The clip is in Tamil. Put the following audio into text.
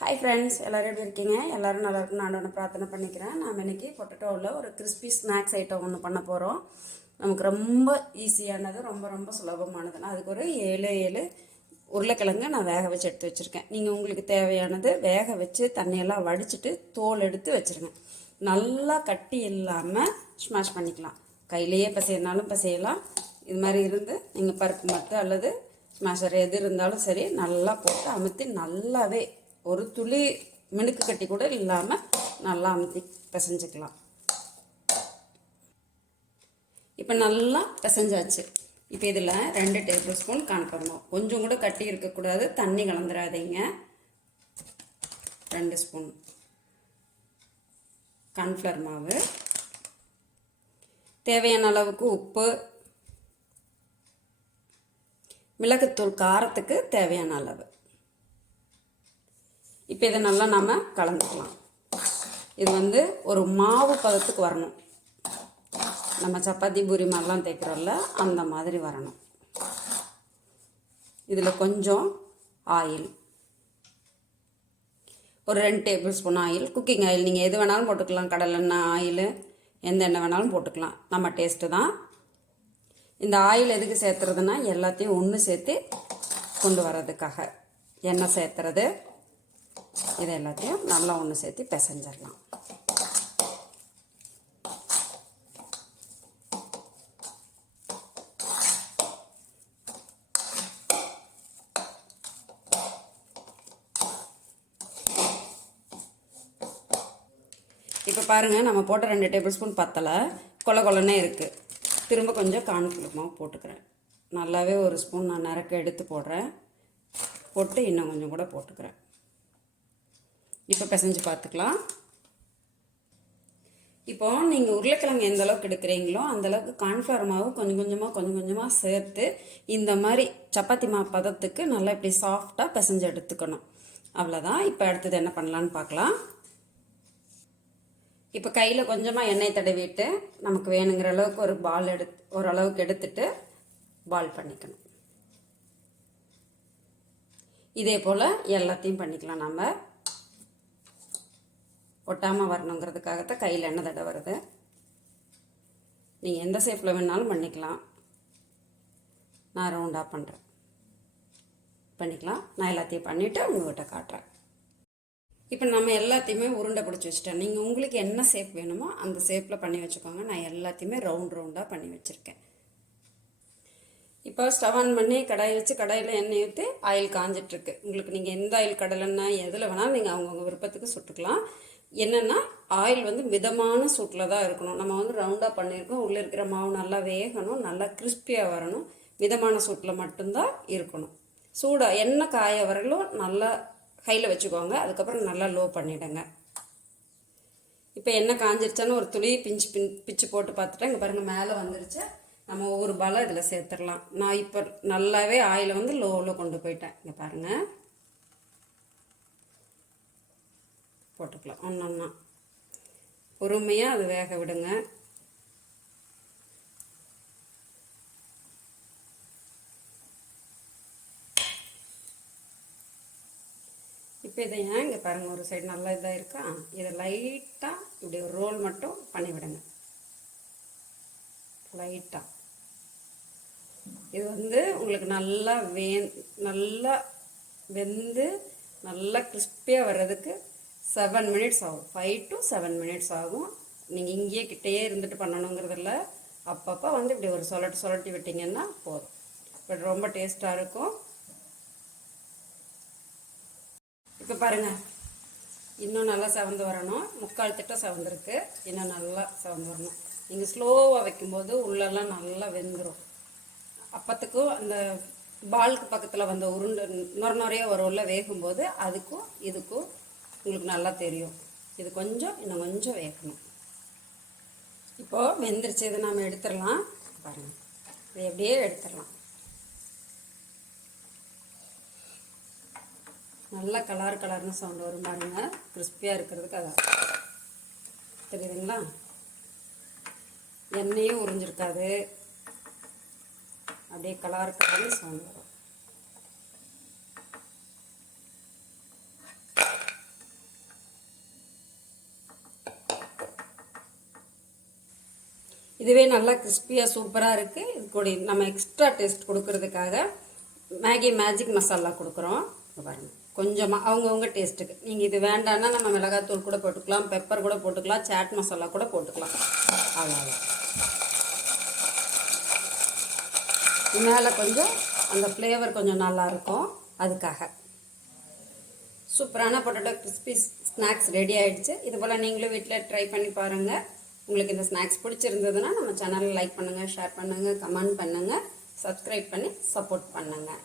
ஹாய் ஃப்ரெண்ட்ஸ் எல்லோரும் எப்படி இருக்கீங்க? எல்லோரும் நல்லா இருக்கும் நான் ஒன்று பிரார்த்தனை பண்ணிக்கிறேன். நாம் இன்றைக்கி பொட்டட்டோவில் ஒரு கிறிஸ்பி ஸ்நாக்ஸ் ஐட்டம் ஒன்று பண்ண போகிறோம் நமக்கு ரொம்ப ஈஸியானது ரொம்ப ரொம்ப சுலபமானது நான் அதுக்கு ஒரு ஏழு ஏழு உருளைக்கிழங்கு நான் வேக வச்சு எடுத்து வச்சுருக்கேன். நீங்கள் உங்களுக்கு தேவையானது வேக வச்சு தண்ணியெல்லாம் வடிச்சிட்டு தோல் எடுத்து வச்சுருங்க. நல்லா கட்டி இல்லாமல் ஸ்மாஷ் பண்ணிக்கலாம். கையிலேயே பசையினாலும் பசையலாம். இது மாதிரி இருந்து நீங்கள் பருப்பு மத்து அல்லது ஸ்மாஷர் எது இருந்தாலும் சரி நல்லா போட்டு அமுத்தி நல்லாவே ஒரு துளி மினுக்கு கட்டி கூட இல்லாமல் நல்லா அமுத்தி பிசைஞ்சிக்கலாம். இப்போ நல்லா பிசைஞ்சாச்சு. இப்போ இதில் ரெண்டு டேபிள் ஸ்பூன் கான்ஃபர்மம் கொஞ்சம் கூட கட்டி இருக்கக்கூடாது தண்ணி கலந்துடாதீங்க ரெண்டு ஸ்பூன். கான்ஃப்ளவர் மாவு. தேவையான அளவுக்கு உப்பு. மிளகுத்தூள் காரத்துக்கு தேவையான அளவு. இப்போ இதை நல்லா நம்ம கலந்துக்கலாம். இது வந்து ஒரு மாவு பதத்துக்கு வரணும். நம்ம சப்பாத்தி பூரி மாதிரிலாம் தேய்க்கிறோம்ல அந்த மாதிரி வரணும். இதில் கொஞ்சம் ஆயில். ஒரு ரெண்டு tablespoon oil. Cooking oil நீங்கள் எது வேணாலும் போட்டுக்கலாம். கடலெண்ணெய் ஆயில் எந்த எண்ணெய் வேணாலும் போட்டுக்கலாம். நம்ம டேஸ்ட்டு தான். இந்த ஆயில் எதுக்கு சேர்த்துறதுன்னா எல்லாத்தையும் ஒன்று சேர்த்து கொண்டு வர்றதுக்காக. எண்ணெய் சேர்த்துறது இதை எல்லாத்தையும் நல்லா ஒன்று சேர்த்து பிசைஞ்சிடலாம். இப்போ பாருங்கள் நம்ம போட்ட ரெண்டு டேபிள் ஸ்பூன் பத்தலை கொல கொலன்னே இருக்குது திரும்ப கொஞ்சம் கான்ஃப்ளவர் மாவு போட்டுக்கிறேன். நல்லாவே ஒரு ஸ்பூன் நான் நிறக்க எடுத்து போடுறேன். போட்டு இன்னும் கொஞ்சம் கூட போட்டுக்கிறேன். இப்போ பிசைஞ்சு பார்த்துக்கலாம் இப்போ நீங்கள் உருளைக்கிழங்கு எந்த அளவுக்கு எடுக்கிறீங்களோ அந்தளவுக்கு கான்ஃப்ளவர் மாவு கொஞ்சம் கொஞ்சமாக கொஞ்சம் கொஞ்சமாக சேர்த்து இந்த மாதிரி சப்பாத்தி மா பதத்துக்கு நல்லா இப்படி சாஃப்டாக பிசைஞ்சு எடுத்துக்கணும். அவ்வளோதான் இப்போ அடுத்தது என்ன பண்ணலான்னு பார்க்கலாம் இப்போ கையில் கொஞ்சமாக எண்ணெய் தடவிட்டு நமக்கு வேணுங்கிற அளவுக்கு ஒரு பால் எடுத்து ஓரளவுக்கு எடுத்துட்டு பால் பண்ணிக்கணும். இதே போல் எல்லாத்தையும் பண்ணிக்கலாம் நம்ம ஒட்டாமல் வரணுங்கிறதுக்காகத்தான் கையில் எண்ணெய் தடவை வருது. நீங்கள் எந்த ஷேப்பில் வேணாலும் பண்ணிக்கலாம். நான் ரவுண்டாக பண்ணுறேன் பண்ணிக்கலாம். நான் எல்லாத்தையும் பண்ணிவிட்டு உங்கள்கிட்ட காட்டுறேன். இப்போ நம்ம எல்லாத்தையுமே உருண்டை பிடிச்சி வச்சுட்டேன் நீங்கள் உங்களுக்கு என்ன ஷேப் வேணுமோ அந்த ஷேப்பில் பண்ணி வச்சுக்கோங்க. நான் எல்லாத்தையுமே ரவுண்ட் ரவுண்டாக பண்ணி வச்சுருக்கேன். இப்போ ஸ்டவ் ஆன் பண்ணி கடாய் வச்சு கடாயில் எண்ணெய் ஊற்றி ஆயில் காஞ்சிட்ருக்கு உங்களுக்கு நீங்கள் எந்த ஆயில் கடலைன்னா எதில் வேணாலும் நீங்கள் அவங்கவுங்க விருப்பத்துக்கு சுட்டுக்கலாம். என்னென்னா ஆயில் வந்து மிதமான சூட்டில் தான் இருக்கணும். நம்ம வந்து ரவுண்டாக பண்ணியிருக்கோம் உள்ளே இருக்கிற மாவு நல்லா வேகணும். நல்லா கிறிஸ்பியாக வரணும். மிதமான சூட்டில் மட்டும்தான் இருக்கணும். சூடாக எண்ணெய் காய வரலும் நல்லா கையில் வச்சுக்கோங்க. அதுக்கப்புறம் நல்லா லோ பண்ணிவிடுங்க இப்போ எண்ணெய் காஞ்சிருச்சான்னு ஒரு துளி பிஞ்சு பின் பிச்சு போட்டு பார்த்துட்டேன் இங்கே பாருங்கள் மேலே வந்துருச்சு. நம்ம ஒவ்வொரு பலம் இதில் சேர்த்துடலாம். நான் இப்போ நல்லாவே ஆயிலை வந்து லோவில் கொண்டு போயிட்டேன். இங்கே பாருங்கள் போட்டுக்கலாம் ஒன்றா பொறுமையாக அது வேக விடுங்க. இப்போ இதை ஏன் இங்கே பாருங்கள் ஒரு சைடு நல்லா இதாக இருக்கா? இதை லைட்டாக இப்படி ஒரு ரோல் மட்டும் பண்ணிவிடுங்க லைட்டாக இது வந்து உங்களுக்கு நல்லா வே நல்லா வெந்து நல்லா கிறிஸ்பியாக வர்றதுக்கு செவன் மினிட்ஸ் ஆகும். ஃபைவ் டு செவன் மினிட்ஸ் ஆகும். நீங்கள் இங்கேயே கிட்டேயே இருந்துட்டு பண்ணணுங்கிறதில்ல. அப்பப்போ வந்து இப்படி ஒரு சொலட்டு சொலட்டி விட்டிங்கன்னா போதும். இப்போ ரொம்ப டேஸ்ட்டாக இருக்கும். இப்போ பாருங்கள் இன்னும் நல்லா செவந்து வரணும். முக்கால் திட்டம் செவந்துருக்கு. இன்னும் நல்லா செவந்து வரணும். நீங்கள் ஸ்லோவாக வைக்கும்போது உள்ளெல்லாம் நல்லா வெந்துடும் அப்பத்துக்கும் அந்த பாலுக்கு பக்கத்தில் வந்த உருண்டை நொர நொறைய வரும்ல வேகும்போது அதுக்கும் இதுக்கும் உங்களுக்கு நல்லா தெரியும். இது கொஞ்சம் இன்னும் கொஞ்சம் வேகணும். இப்போது வெந்துருச்சு. இதை நாம் எடுத்துடலாம். பாருங்கள் இதை எப்படியே எடுத்துடலாம். நல்லா கலர் கலர்னு சவுண்டு வரும் பாருங்க. கிறிஸ்பியாக இருக்கிறதுக்கு அதான். தெரியுதுங்களா? எண்ணெயும் உறிஞ்சிருக்காது. அப்படியே கலர் கலர்னு சவுண்ட் வரும். இதுவே நல்லா கிறிஸ்பியாக சூப்பராக இருக்குது இது கூட நம்ம எக்ஸ்ட்ரா டேஸ்ட் கொடுக்கறதுக்காக மேகி மேஜிக் மசாலா கொடுக்குறோம். பாருங்கள் கொஞ்சமாக அவங்கவுங்க டேஸ்ட்டுக்கு. நீங்கள் இது வேண்டான்னா நம்ம மிளகாத்தூள் கூட போட்டுக்கலாம் பெப்பர் கூட போட்டுக்கலாம் சாட் மசாலா கூட போட்டுக்கலாம். அவ்வளோதான் மேலே கொஞ்சம் அந்த ஃப்ளேவர் கொஞ்சம் நல்லாயிருக்கும் அதுக்காக. சூப்பரான பொட்டேட்டோ கிறிஸ்பி ஸ்நாக்ஸ் ரெடி ஆகிடுச்சு இது போல் நீங்களும் வீட்டில் ட்ரை பண்ணி பாருங்கள் உங்களுக்கு இந்த ஸ்நாக்ஸ் பிடிச்சிருந்ததுன்னா நம்ம சேனலை லைக் பண்ணுங்கள் ஷேர் பண்ணுங்கள் கமெண்ட் பண்ணுங்கள் சப்ஸ்கிரைப் பண்ணி சப்போர்ட் பண்ணுங்கள்